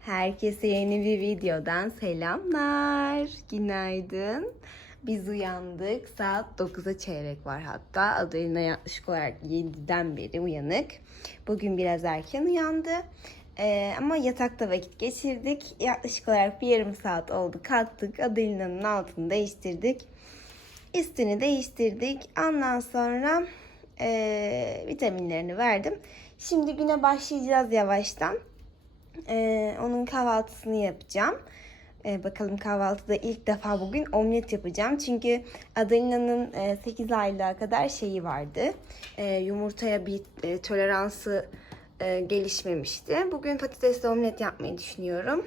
Herkese yeni bir videodan selamlar. Günaydın. Biz uyandık. Saat 9'a çeyrek var hatta. Adelina yaklaşık olarak 7'den beri uyanık. Bugün biraz erken uyandı. Ee, ama yatakta vakit geçirdik. Yaklaşık olarak bir yarım saat oldu. Kalktık. Adelina'nın altını değiştirdik. Üstünü değiştirdik. Ondan sonra ee, vitaminlerini verdim. Şimdi güne başlayacağız yavaştan. Ee, onun kahvaltısını yapacağım. Ee, bakalım kahvaltıda ilk defa bugün omlet yapacağım. Çünkü Adelina'nın e, 8 aylığa kadar şeyi vardı. E, yumurtaya bir e, toleransı e, gelişmemişti. Bugün patatesli omlet yapmayı düşünüyorum.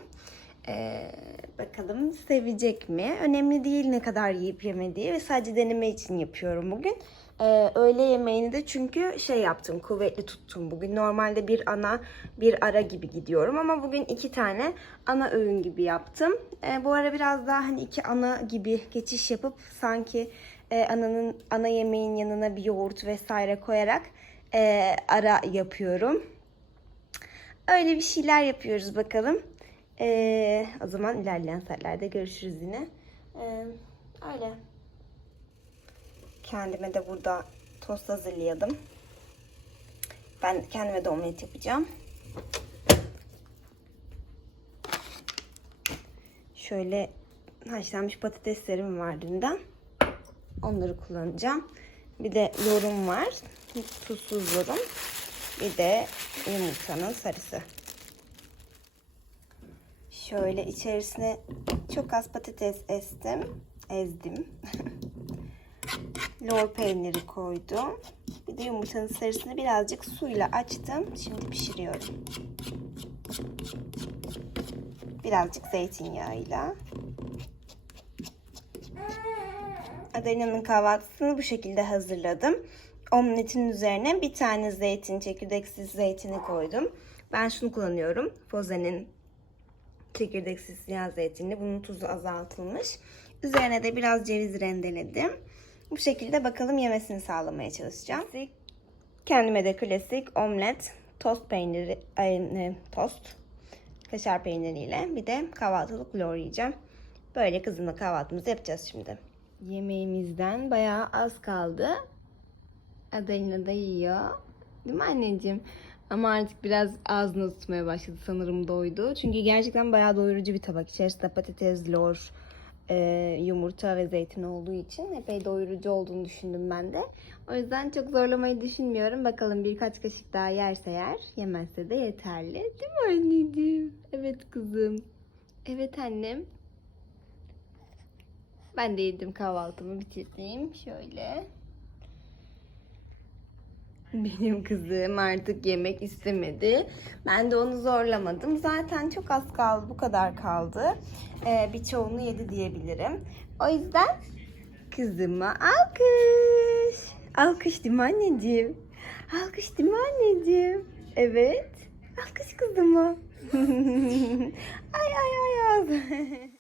Ee, bakalım sevecek mi? Önemli değil ne kadar yiyip yemediği ve sadece deneme için yapıyorum bugün. Ee, öğle yemeğini de çünkü şey yaptım, kuvvetli tuttum bugün. Normalde bir ana, bir ara gibi gidiyorum ama bugün iki tane ana öğün gibi yaptım. Ee, bu ara biraz daha hani iki ana gibi geçiş yapıp sanki e, ananın ana yemeğin yanına bir yoğurt vesaire koyarak e, ara yapıyorum. Öyle bir şeyler yapıyoruz bakalım. Ee, o zaman ilerleyen saatlerde görüşürüz yine. Ee, öyle. Kendime de burada tost hazırlayalım. Ben kendime de omlet yapacağım. Şöyle haşlanmış patateslerim var dünden. Onları kullanacağım. Bir de yorum var. Tuzsuz yorum. Bir de yumurtanın sarısı. Şöyle içerisine çok az patates estim. Ezdim. Lor peyniri koydum. Bir de yumurtanın sarısını birazcık suyla açtım. Şimdi pişiriyorum. Birazcık zeytinyağıyla. Adelina'nın kahvaltısını bu şekilde hazırladım. Omletin üzerine bir tane zeytin, çekirdeksiz zeytini koydum. Ben şunu kullanıyorum. Foze'nin çekirdeksiz siyah zeytinli. Bunun tuzu azaltılmış. Üzerine de biraz ceviz rendeledim. Bu şekilde bakalım yemesini sağlamaya çalışacağım. Kendime de klasik omlet, tost peyniri, ay, tost, kaşar peyniriyle bir de kahvaltılık lor yiyeceğim. Böyle kızımla kahvaltımızı yapacağız şimdi. Yemeğimizden bayağı az kaldı. Adelina da yiyor. Değil mi anneciğim? Ama artık biraz ağzını tutmaya başladı sanırım doydu. Çünkü gerçekten bayağı doyurucu bir tabak. İçerisinde patates, lor, e, yumurta ve zeytin olduğu için epey doyurucu olduğunu düşündüm ben de. O yüzden çok zorlamayı düşünmüyorum. Bakalım birkaç kaşık daha yerse yer, yemezse de yeterli. Değil mi anneciğim? Evet kızım. Evet annem. Ben de yedim kahvaltımı bitirdim. Şöyle. Benim kızım artık yemek istemedi. Ben de onu zorlamadım. Zaten çok az kaldı. Bu kadar kaldı. Ee, birçoğunu yedi diyebilirim. O yüzden kızıma alkış. Alkış değil mi anneciğim? Alkış değil mi anneciğim? Evet. Alkış kızıma. ay ay ay ay.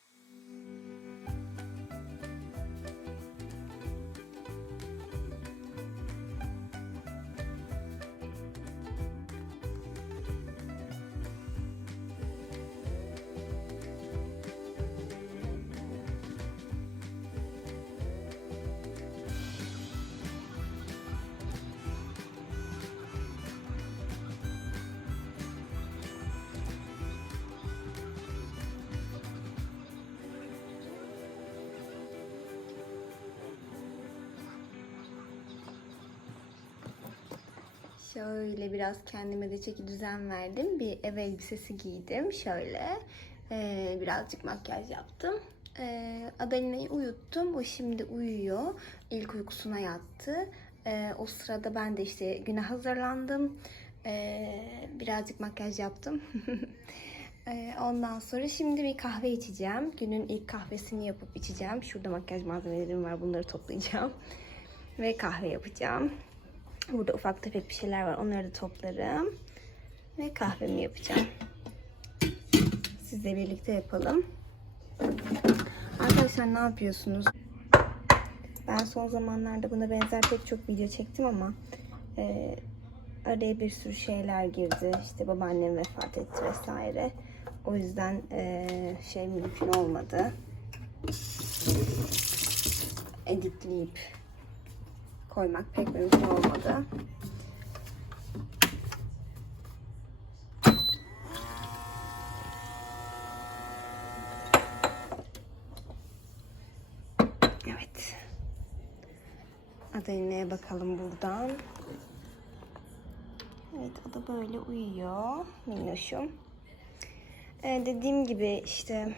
Şöyle biraz kendime de çeki düzen verdim. Bir ev elbisesi giydim. Şöyle ee, birazcık makyaj yaptım. Ee, Adelina'yı uyuttum. O şimdi uyuyor. İlk uykusuna yattı. Ee, o sırada ben de işte güne hazırlandım. Ee, birazcık makyaj yaptım. Ee, Ondan sonra şimdi bir kahve içeceğim. Günün ilk kahvesini yapıp içeceğim. Şurada makyaj malzemelerim var. Bunları toplayacağım. Ve kahve yapacağım. Burada ufak tefek bir şeyler var. Onları da toplarım. Ve kahvemi yapacağım. Sizle birlikte yapalım. Arkadaşlar ne yapıyorsunuz? Ben son zamanlarda buna benzer pek çok video çektim ama e, araya bir sürü şeyler girdi. İşte babaannem vefat etti vesaire. O yüzden eee, şey mümkün olmadı. Editleyip koymak pek mümkün olmadı. Evet. Adalina'ya bakalım buradan. Evet o da böyle uyuyor. Minnoşum. Ee, dediğim gibi işte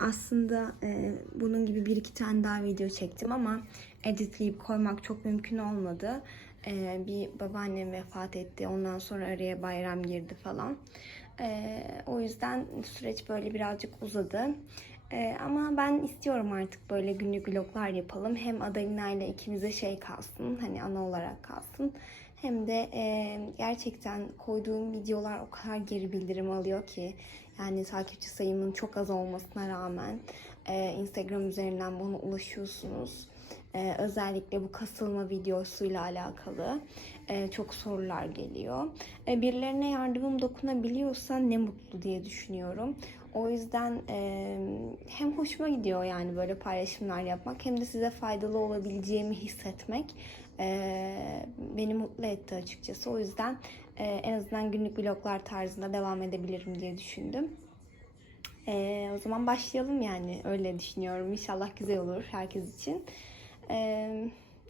aslında e, bunun gibi bir iki tane daha video çektim ama editleyip koymak çok mümkün olmadı. E, bir babaannem vefat etti. Ondan sonra araya bayram girdi falan. E, o yüzden süreç böyle birazcık uzadı. E, ama ben istiyorum artık böyle günlük vloglar yapalım. Hem Adalina ile ikimize şey kalsın. Hani ana olarak kalsın. Hem de e, gerçekten koyduğum videolar o kadar geri bildirim alıyor ki. Yani takipçi sayımın çok az olmasına rağmen e, Instagram üzerinden bana ulaşıyorsunuz. E, özellikle bu kasılma videosuyla alakalı e, çok sorular geliyor. E, birilerine yardımım dokunabiliyorsa ne mutlu diye düşünüyorum. O yüzden e, hem hoşuma gidiyor yani böyle paylaşımlar yapmak hem de size faydalı olabileceğimi hissetmek e, beni mutlu etti açıkçası. O yüzden e, en azından günlük vloglar tarzında devam edebilirim diye düşündüm. E, o zaman başlayalım yani öyle düşünüyorum. İnşallah güzel olur herkes için. E,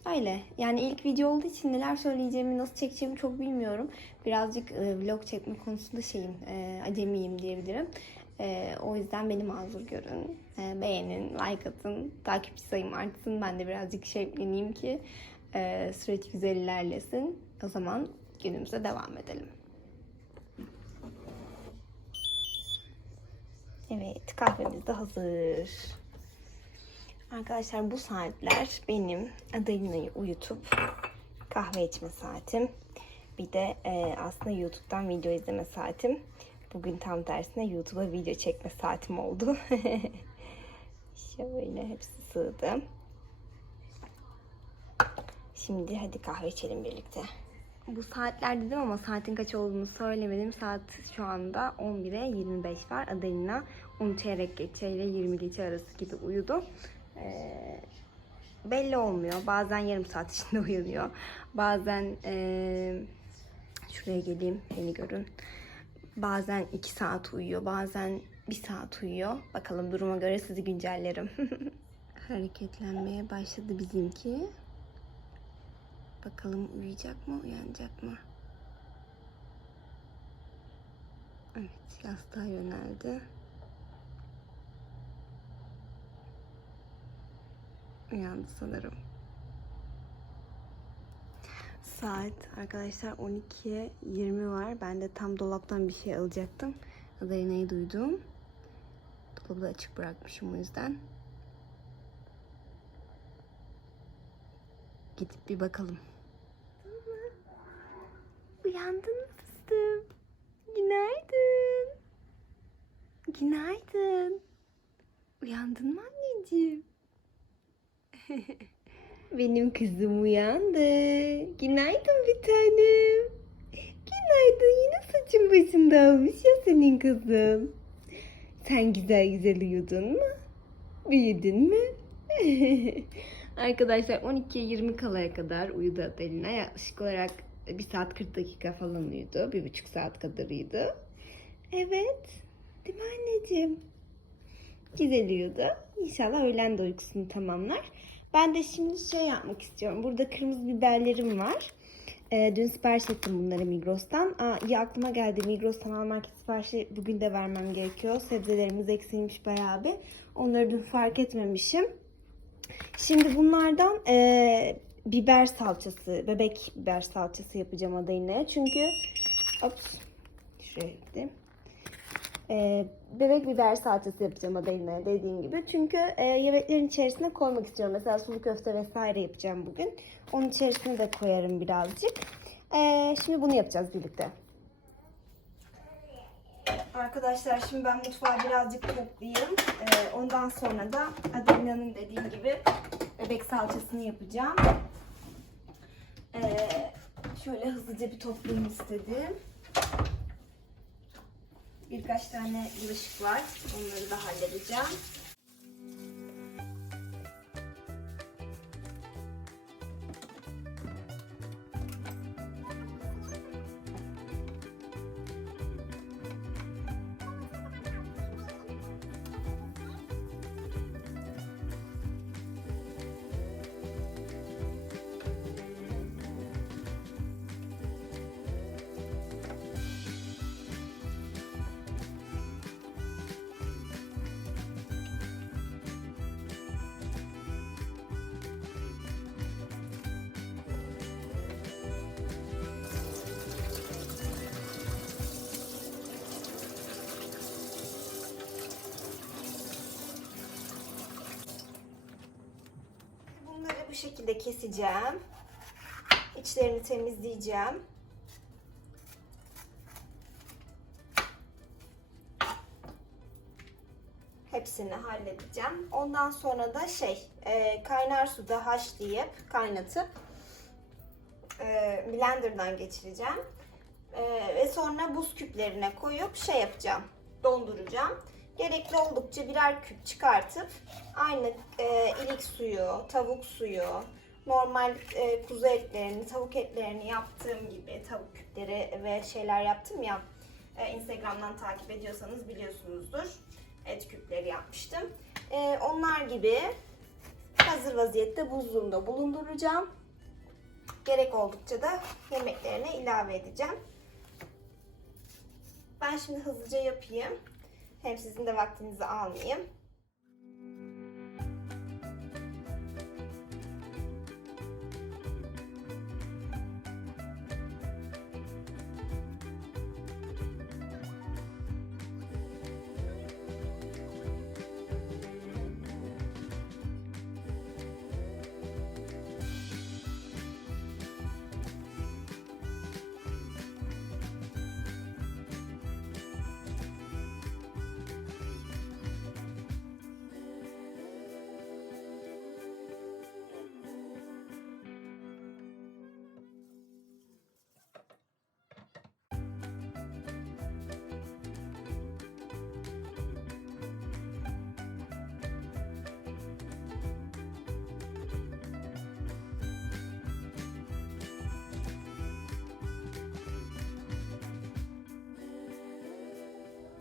öyle. Yani ilk video olduğu için neler söyleyeceğimi, nasıl çekeceğimi çok bilmiyorum. Birazcık e, vlog çekme konusunda şeyim, e, acemiyim diyebilirim. E, o yüzden beni mazur görün. E, beğenin, like atın, takipçi sayım artsın. Ben de birazcık şevkleneyim ki e, süreç güzel ilerlesin. O zaman günümüze devam edelim. Evet, kahvemiz de hazır. Arkadaşlar bu saatler benim Adalina'yı uyutup kahve içme saatim. Bir de e, aslında YouTube'dan video izleme saatim. Bugün tam tersine YouTube'a video çekme saatim oldu. Şöyle hepsi sığdı. Şimdi hadi kahve içelim birlikte. Bu saatler dedim ama saatin kaç olduğunu söylemedim. Saat şu anda 11'e 25 var. Adelina 10 çeyrek geçe ile 20 geçe arası gibi uyudu. Ee, belli olmuyor. Bazen yarım saat içinde uyanıyor. Bazen ee, şuraya geleyim beni görün. Bazen 2 saat uyuyor. Bazen 1 saat uyuyor. Bakalım duruma göre sizi güncellerim. Hareketlenmeye başladı bizimki. Bakalım uyuyacak mı, uyanacak mı? Evet, yastığa yöneldi. Uyandı sanırım. Saat arkadaşlar 12'ye 20 var. Ben de tam dolaptan bir şey alacaktım. Adalina'yı duydum. Dolabı açık bırakmışım o yüzden. Gidip bir bakalım. Uyandın mı fıstığım? Günaydın. Günaydın. Uyandın mı anneciğim? Benim kızım uyandı. Günaydın bir tanem. Günaydın. Yine saçın başın dağılmış ya senin kızım. Sen güzel güzel uyudun mu? Büyüdün mü? Arkadaşlar 12'ye 20 kalaya kadar uyudu Adelina. Yaklaşık olarak 1 saat 40 dakika falan uyudu. 1,5 saat kadar uyudu. Evet. Değil mi anneciğim? Güzel uyudu. İnşallah öğlen de uykusunu tamamlar. Ben de şimdi şey yapmak istiyorum. Burada kırmızı biberlerim var. Ee, dün sipariş ettim bunları Migros'tan. Aa, iyi aklıma geldi. Migros'tan almak siparişi bugün de vermem gerekiyor. Sebzelerimiz eksilmiş bayağı bir. Onları dün fark etmemişim. Şimdi bunlardan e, biber salçası, bebek biber salçası yapacağım Adalina'ya. Çünkü ops, şuraya gittim. E, bebek biber salçası yapacağım Adalina'ya dediğim gibi. Çünkü e, yemeklerin içerisine koymak istiyorum. Mesela sulu köfte vesaire yapacağım bugün. Onun içerisine de koyarım birazcık. E, şimdi bunu yapacağız birlikte. Arkadaşlar şimdi ben mutfağı birazcık toplayayım. Ee, ondan sonra da Adelina'nın dediğim gibi bebek salçasını yapacağım. Ee, şöyle hızlıca bir toplayayım istedim. Birkaç tane bulaşık var. Onları da halledeceğim. Şekilde keseceğim. İçlerini temizleyeceğim. Hepsini halledeceğim. Ondan sonra da şey e, kaynar suda haşlayıp kaynatıp e, blenderdan geçireceğim. E, ve sonra buz küplerine koyup şey yapacağım. Donduracağım. Gerekli oldukça birer küp çıkartıp aynı e, ilik suyu, tavuk suyu, normal e, kuzu etlerini, tavuk etlerini yaptığım gibi tavuk küpleri ve şeyler yaptım ya. E, Instagram'dan takip ediyorsanız biliyorsunuzdur. Et küpleri yapmıştım. E, onlar gibi hazır vaziyette buzluğumda bulunduracağım. Gerek oldukça da yemeklerine ilave edeceğim. Ben şimdi hızlıca yapayım. Hem sizin de vaktinizi almayayım.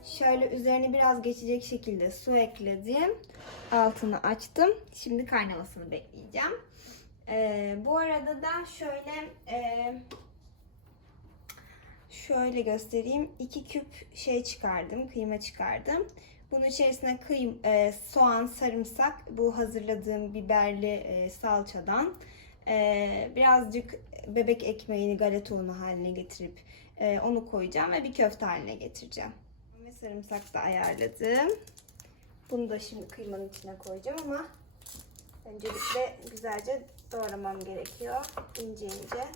Şöyle üzerine biraz geçecek şekilde su ekledim. Altını açtım. Şimdi kaynamasını bekleyeceğim. Ee, bu arada da şöyle e, şöyle göstereyim. 2 küp şey çıkardım. Kıyma çıkardım. Bunun içerisine kıym, e, soğan, sarımsak, bu hazırladığım biberli e, salçadan e, birazcık bebek ekmeğini galeta unu haline getirip e, onu koyacağım ve bir köfte haline getireceğim. Sarımsak da ayarladım. Bunu da şimdi kıymanın içine koyacağım ama öncelikle güzelce doğramam gerekiyor. ince ince.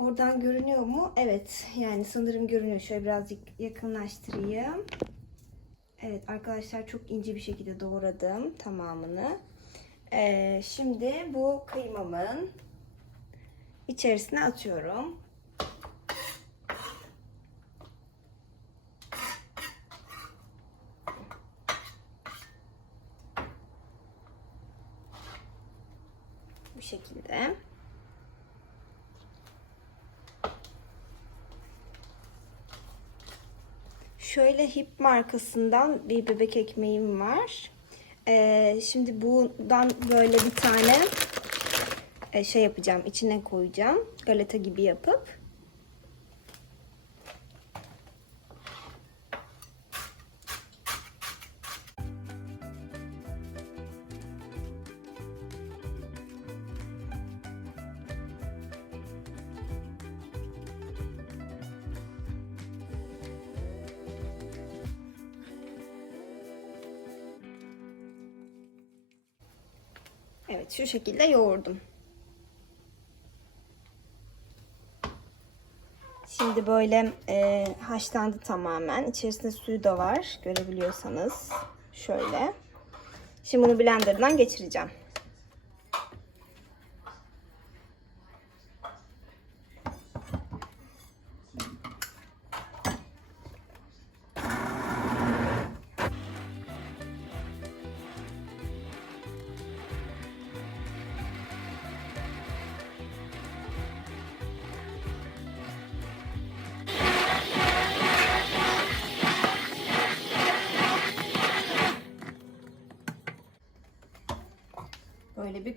Oradan görünüyor mu? Evet. Yani sanırım görünüyor. Şöyle birazcık yakınlaştırayım. Evet arkadaşlar çok ince bir şekilde doğradım tamamını. Ee, şimdi bu kıymamın içerisine atıyorum. Bu şekilde. Şöyle Hip markasından bir bebek ekmeğim var. Ee, şimdi bundan böyle bir tane e, şey yapacağım. içine koyacağım. Galeta gibi yapıp. Şekilde yoğurdum. Şimdi böyle e, haşlandı tamamen. İçerisinde suyu da var. Görebiliyorsanız. Şöyle. Şimdi bunu blenderdan geçireceğim.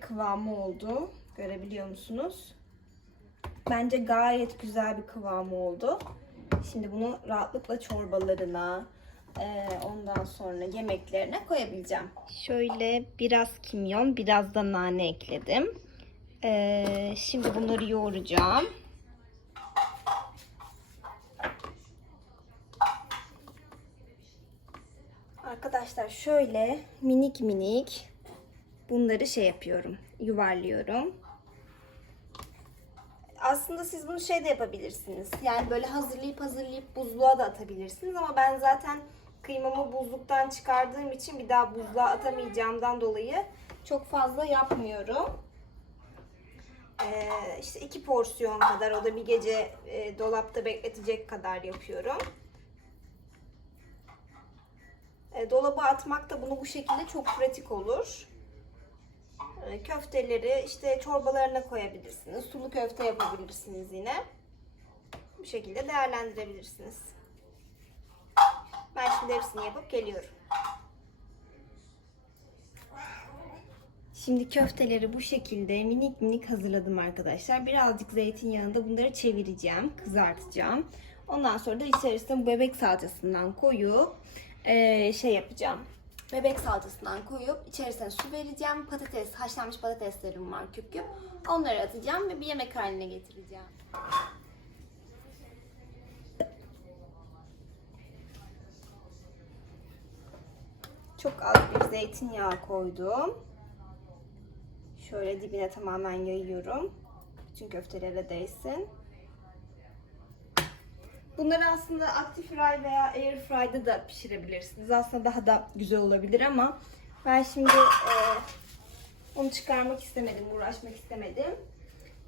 Kıvamı oldu. Görebiliyor musunuz? Bence gayet güzel bir kıvamı oldu. Şimdi bunu rahatlıkla çorbalarına, e, ondan sonra yemeklerine koyabileceğim. Şöyle biraz kimyon, biraz da nane ekledim. E, şimdi bunları yoğuracağım. Arkadaşlar şöyle minik minik bunları şey yapıyorum, yuvarlıyorum. Aslında siz bunu şey de yapabilirsiniz. Yani böyle hazırlayıp hazırlayıp buzluğa da atabilirsiniz ama ben zaten kıymamı buzluktan çıkardığım için bir daha buzluğa atamayacağımdan dolayı çok fazla yapmıyorum. Ee, işte iki porsiyon kadar o da bir gece e, dolapta bekletecek kadar yapıyorum. E, dolaba atmak da bunu bu şekilde çok pratik olur. E, köfteleri işte çorbalarına koyabilirsiniz. Sulu köfte yapabilirsiniz yine. Bu şekilde değerlendirebilirsiniz. Ben şimdi hepsini yapıp geliyorum. Şimdi köfteleri bu şekilde minik minik hazırladım arkadaşlar. Birazcık zeytinyağında bunları çevireceğim, kızartacağım. Ondan sonra da içerisine bebek salçasından koyup eee, şey yapacağım. Bebek salçasından koyup içerisine su vereceğim. Patates, haşlanmış patateslerim var küp küp. Onları atacağım ve bir yemek haline getireceğim. Çok az bir zeytinyağı koydum. Şöyle dibine tamamen yayıyorum. Bütün köftelere değsin. Bunları aslında aktif fry veya air fry'da da pişirebilirsiniz. Aslında daha da güzel olabilir ama ben şimdi e, onu çıkarmak istemedim, uğraşmak istemedim.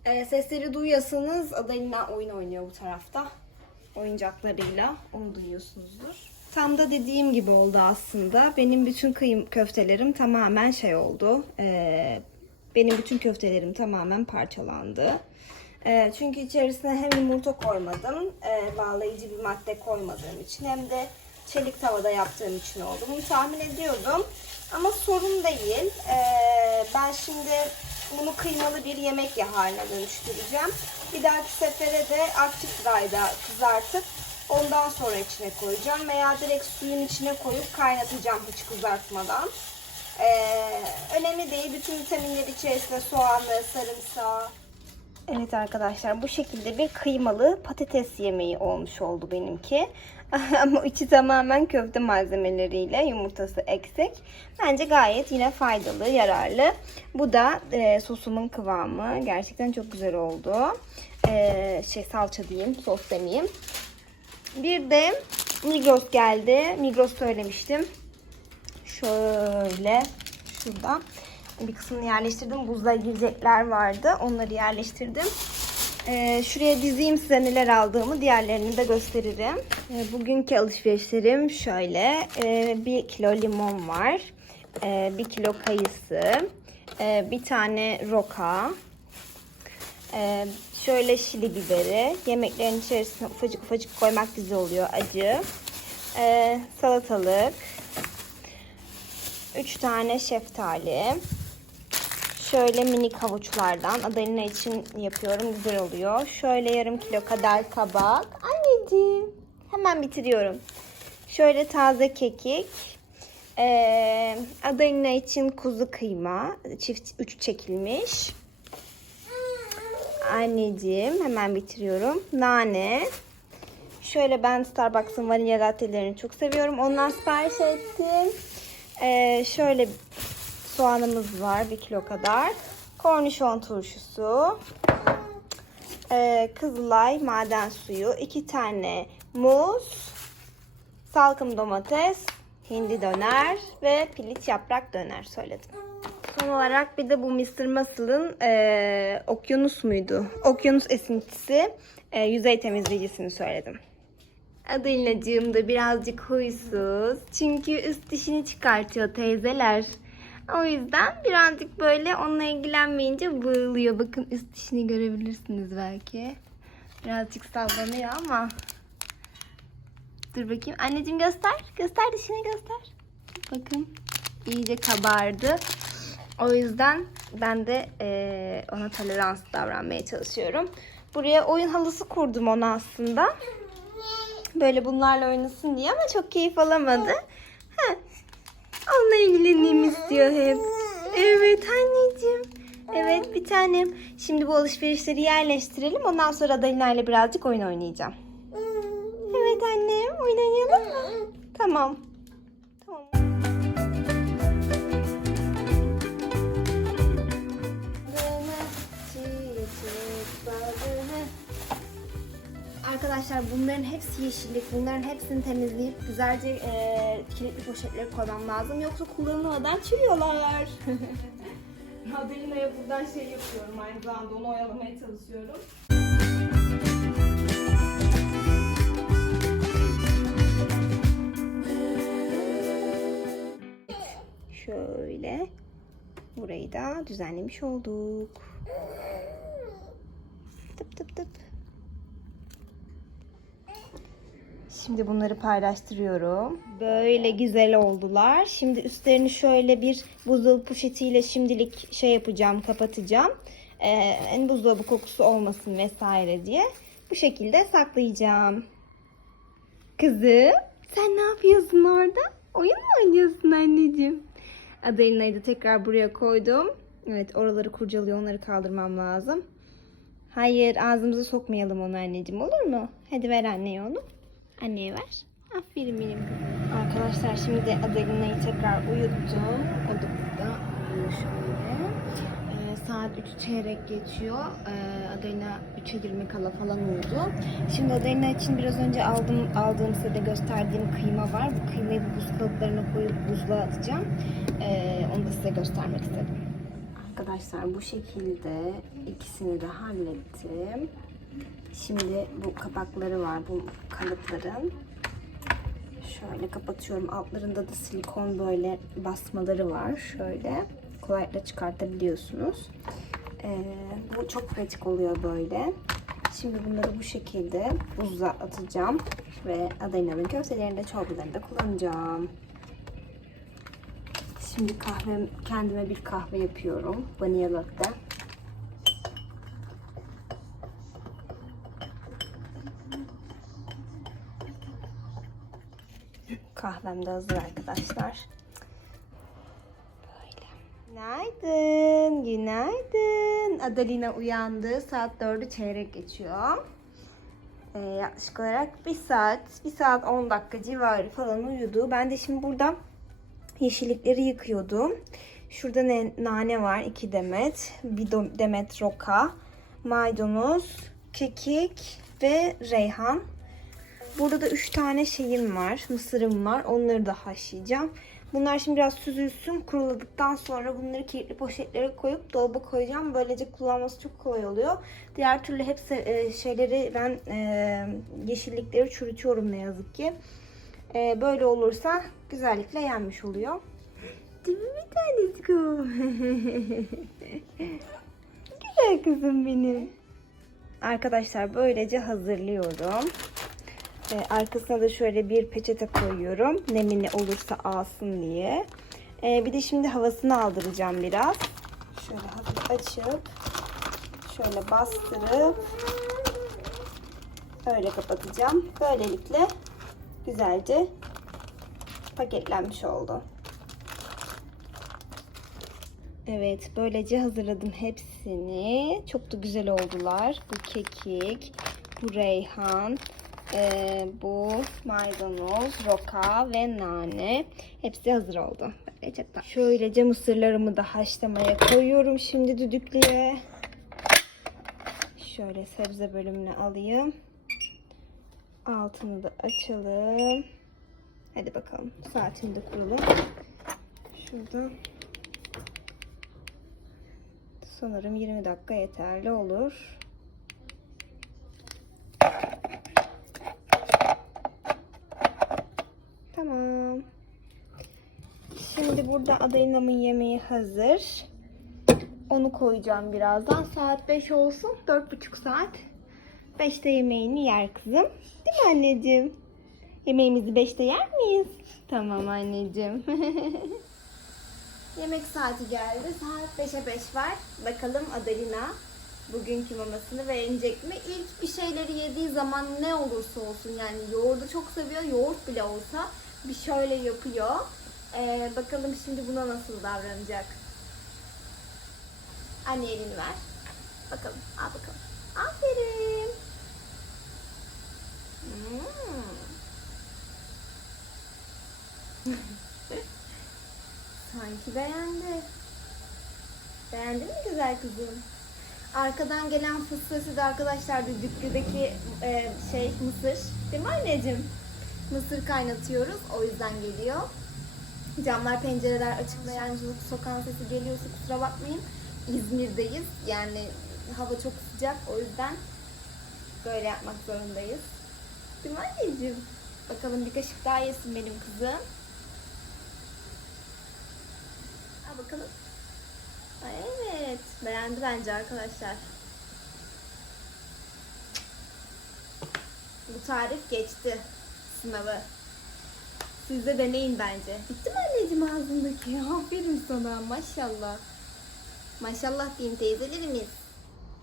E, sesleri duyuyorsanız Adalina oyun oynuyor bu tarafta. Oyuncaklarıyla. Onu duyuyorsunuzdur. Tam da dediğim gibi oldu aslında. Benim bütün kıyım köftelerim tamamen şey oldu. E, benim bütün köftelerim tamamen parçalandı. E, çünkü içerisine hem yumurta koymadım, e, bağlayıcı bir madde koymadığım için hem de çelik tavada yaptığım için oldu. Bunu tahmin ediyordum ama sorun değil. E, ben şimdi bunu kıymalı bir yemek ya haline dönüştüreceğim. Bir dahaki sefere de aktif fry'da kızartıp ondan sonra içine koyacağım veya direkt suyun içine koyup kaynatacağım hiç kızartmadan. Ee, önemli değil. Bütün vitaminleri içerisinde soğanlı, sarımsağı. Evet arkadaşlar bu şekilde bir kıymalı patates yemeği olmuş oldu benimki. Ama içi tamamen köfte malzemeleriyle yumurtası eksik. Bence gayet yine faydalı, yararlı. Bu da e, sosumun kıvamı. Gerçekten çok güzel oldu. E, şey salça diyeyim, sos demeyeyim. Bir de Migros geldi. Migros söylemiştim. Şöyle şurada bir kısmını yerleştirdim. Buzluğa girecekler vardı. Onları yerleştirdim. Ee, şuraya dizeyim size neler aldığımı. Diğerlerini de gösteririm. Ee, bugünkü alışverişlerim şöyle. Ee, bir kilo limon var. Ee, bir kilo kayısı. Ee, bir tane roka. Ee, şöyle şili biberi. Yemeklerin içerisine ufacık ufacık koymak güzel oluyor. Acı. Ee, salatalık. 3 tane şeftali. Şöyle minik havuçlardan Adalina için yapıyorum. Güzel oluyor. Şöyle yarım kilo kadar kabak. Anneciğim. Hemen bitiriyorum. Şöyle taze kekik. Ee, Adalina için kuzu kıyma. Çift 3 çekilmiş. Anneciğim hemen bitiriyorum. Nane. Şöyle ben Starbucks'ın vanilya lattelerini çok seviyorum. Ondan sipariş ettim. Ee, şöyle soğanımız var 1 kilo kadar. Kornişon turşusu. Ee, kızılay maden suyu. 2 tane muz. Salkım domates. Hindi döner ve piliç yaprak döner söyledim. Son olarak bir de bu Mr. Muscle'ın eee, okyanus muydu? Okyanus esintisi eee, yüzey temizleyicisini söyledim. Adelinacığım da birazcık huysuz. Çünkü üst dişini çıkartıyor teyzeler. O yüzden birazcık böyle onunla ilgilenmeyince bağılıyor. Bakın üst dişini görebilirsiniz belki. Birazcık sallanıyor ama. Dur bakayım. Anneciğim göster. Göster dişini göster. Bakın iyice kabardı. O yüzden ben de eee, ona tolerans davranmaya çalışıyorum. Buraya oyun halısı kurdum ona aslında. Böyle bunlarla oynasın diye ama çok keyif alamadı. Onunla ilgileneyim istiyor hep. Evet anneciğim. Evet bir tanem. Şimdi bu alışverişleri yerleştirelim. Ondan sonra Adalina ile birazcık oyun oynayacağım. Evet annem. Oyun oynayalım mı? Tamam. Arkadaşlar bunların hepsi yeşillik. Bunların hepsini temizleyip güzelce e, kilitli poşetlere koymam lazım. Yoksa kullanılmadan çürüyorlar. Adelina'ya buradan şey yapıyorum aynı zamanda onu oyalamaya çalışıyorum. Şöyle burayı da düzenlemiş olduk. Tıp tıp tıp. Şimdi bunları paylaştırıyorum. Böyle güzel oldular. Şimdi üstlerini şöyle bir buzdolabı poşetiyle şimdilik şey yapacağım, kapatacağım. Ee, en buzdolabı kokusu olmasın vesaire diye. Bu şekilde saklayacağım. Kızım, sen ne yapıyorsun orada? Oyun mu oynuyorsun anneciğim? Adelina'yı da tekrar buraya koydum. Evet, oraları kurcalıyor, onları kaldırmam lazım. Hayır, ağzımıza sokmayalım onu anneciğim, olur mu? Hadi ver anneye onu. Anneye ver. Aferin benim. Arkadaşlar şimdi de Adelina'yı tekrar uyuttum. O da burada uyuyor şöyle. Ee, saat 3 çeyrek geçiyor. Ee, Adelina 3'e 20 kala falan uyudu. Şimdi Adelina için biraz önce aldım, aldığım size de gösterdiğim kıyma var. Bu kıymayı bu buz kalıplarına koyup buzluğa atacağım. Ee, onu da size göstermek istedim. Arkadaşlar bu şekilde ikisini de hallettim. Şimdi bu kapakları var bu kalıpların. Şöyle kapatıyorum. Altlarında da silikon böyle basmaları var. Şöyle kolaylıkla çıkartabiliyorsunuz. Ee, bu çok pratik oluyor böyle. Şimdi bunları bu şekilde buzluğa atacağım. Ve Adelina'nın köftelerinde çorbalarında kullanacağım. Şimdi kahve, kendime bir kahve yapıyorum. Vanilya latte. Kahvem de hazır arkadaşlar. Böyle. Günaydın, günaydın. Adalina uyandı. Saat 4'ü çeyrek geçiyor. Ee, yaklaşık olarak bir saat, bir saat 10 dakika civarı falan uyudu. Ben de şimdi burada yeşillikleri yıkıyordum. Şurada ne, nane var, iki demet. Bir do- demet roka, maydanoz, kekik ve reyhan. Burada da 3 tane şeyim var. Mısırım var. Onları da haşlayacağım. Bunlar şimdi biraz süzülsün. Kuruladıktan sonra bunları kilitli poşetlere koyup dolaba koyacağım. Böylece kullanması çok kolay oluyor. Diğer türlü hepsi e, şeyleri ben e, yeşillikleri çürütüyorum ne yazık ki. E, böyle olursa güzellikle yenmiş oluyor. Değil mi bir tanesi? Güzel kızım benim. Arkadaşlar böylece hazırlıyorum. Ee, arkasına da şöyle bir peçete koyuyorum. Nemini olursa alsın diye. Ee, bir de şimdi havasını aldıracağım biraz. Şöyle hafif açıp şöyle bastırıp öyle kapatacağım. Böylelikle güzelce paketlenmiş oldu. Evet, böylece hazırladım hepsini. Çok da güzel oldular. Bu kekik, bu reyhan, Ee, bu maydanoz, roka ve nane. Hepsi hazır oldu. Tatlı. Şöylece mısırlarımı da haşlamaya koyuyorum şimdi düdüklüye. Şöyle sebze bölümünü alayım. Altını da açalım. Hadi bakalım. Saatini de kuralım. Şurada. Sanırım 20 dakika yeterli olur. Tamam. Şimdi burada adayınamın yemeği hazır. Onu koyacağım birazdan. Saat 5 olsun. 4,5 saat. 5'te yemeğini yer kızım. Değil mi anneciğim? Yemeğimizi 5'te yer miyiz? Tamam anneciğim. Yemek saati geldi. Saat 5'e 5 var. Bakalım Adalina bugünkü mamasını beğenecek mi? İlk bir şeyleri yediği zaman ne olursa olsun yani yoğurdu çok seviyor. Yoğurt bile olsa bir şöyle yapıyor. Ee, bakalım şimdi buna nasıl davranacak. Anne elini ver. Bakalım. Al bakalım. Aferin. Hmm. Sanki beğendi. Beğendin mi güzel kızım? Arkadan gelen fıs sesi de arkadaşlar düdüklüdeki e, şey mısır. Değil mi anneciğim? Mısır kaynatıyoruz. O yüzden geliyor. Camlar pencereler açık ve yancılık sokan sesi geliyorsa kusura bakmayın. İzmir'deyiz. Yani hava çok sıcak. O yüzden böyle yapmak zorundayız. Değil mi anneciğim? Bakalım bir kaşık daha yesin benim kızım. Al bakalım. Evet. Beğendi bence arkadaşlar. Bu tarif geçti sınavı. Siz de deneyin bence. Bitti mi anneciğim ağzındaki? Aferin sana maşallah. Maşallah diyeyim teyzelerimiz.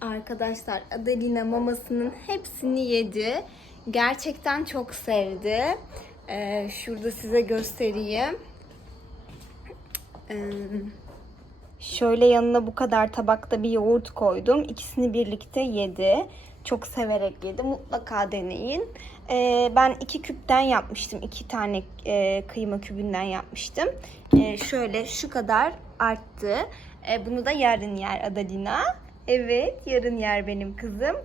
Arkadaşlar Adelina mamasının hepsini yedi. Gerçekten çok sevdi. Ee, şurada size göstereyim. Ee, şöyle yanına bu kadar tabakta bir yoğurt koydum. İkisini birlikte yedi. Çok severek yedi. Mutlaka deneyin. Ee, ben iki küpten yapmıştım. iki tane e, kıyma kübünden yapmıştım. Ee, şöyle şu kadar arttı. Ee, bunu da yarın yer Adalina. Evet yarın yer benim kızım.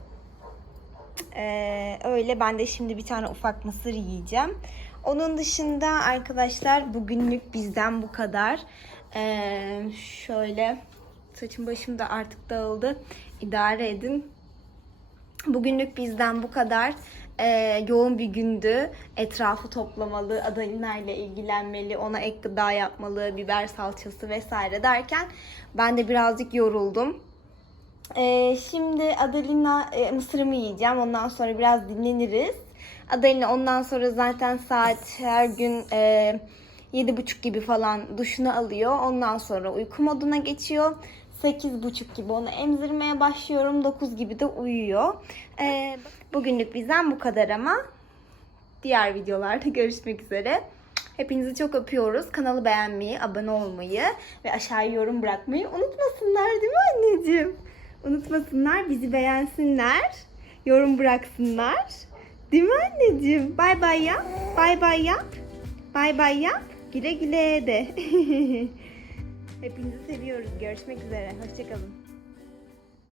Ee, öyle ben de şimdi bir tane ufak mısır yiyeceğim. Onun dışında arkadaşlar bugünlük bizden bu kadar. Ee, şöyle saçım başım da artık dağıldı. İdare edin. Bugünlük bizden bu kadar. Ee, yoğun bir gündü. Etrafı toplamalı, Adalina ile ilgilenmeli, ona ek gıda yapmalı, biber salçası vesaire derken ben de birazcık yoruldum. Ee, şimdi Adalina e, mısırımı yiyeceğim. Ondan sonra biraz dinleniriz. Adalina ondan sonra zaten saat her gün e, yedi buçuk gibi falan duşunu alıyor. Ondan sonra uyku moduna geçiyor. Sekiz buçuk gibi onu emzirmeye başlıyorum. Dokuz gibi de uyuyor. Ee, bugünlük bizden bu kadar ama diğer videolarda görüşmek üzere. Hepinizi çok öpüyoruz. Kanalı beğenmeyi, abone olmayı ve aşağıya yorum bırakmayı unutmasınlar değil mi anneciğim? Unutmasınlar, bizi beğensinler, yorum bıraksınlar. Değil mi anneciğim? Bay bay yap, bay bay yap, bay bay yap. Güle güle de. Hepinizi seviyoruz. Görüşmek üzere. Hoşçakalın.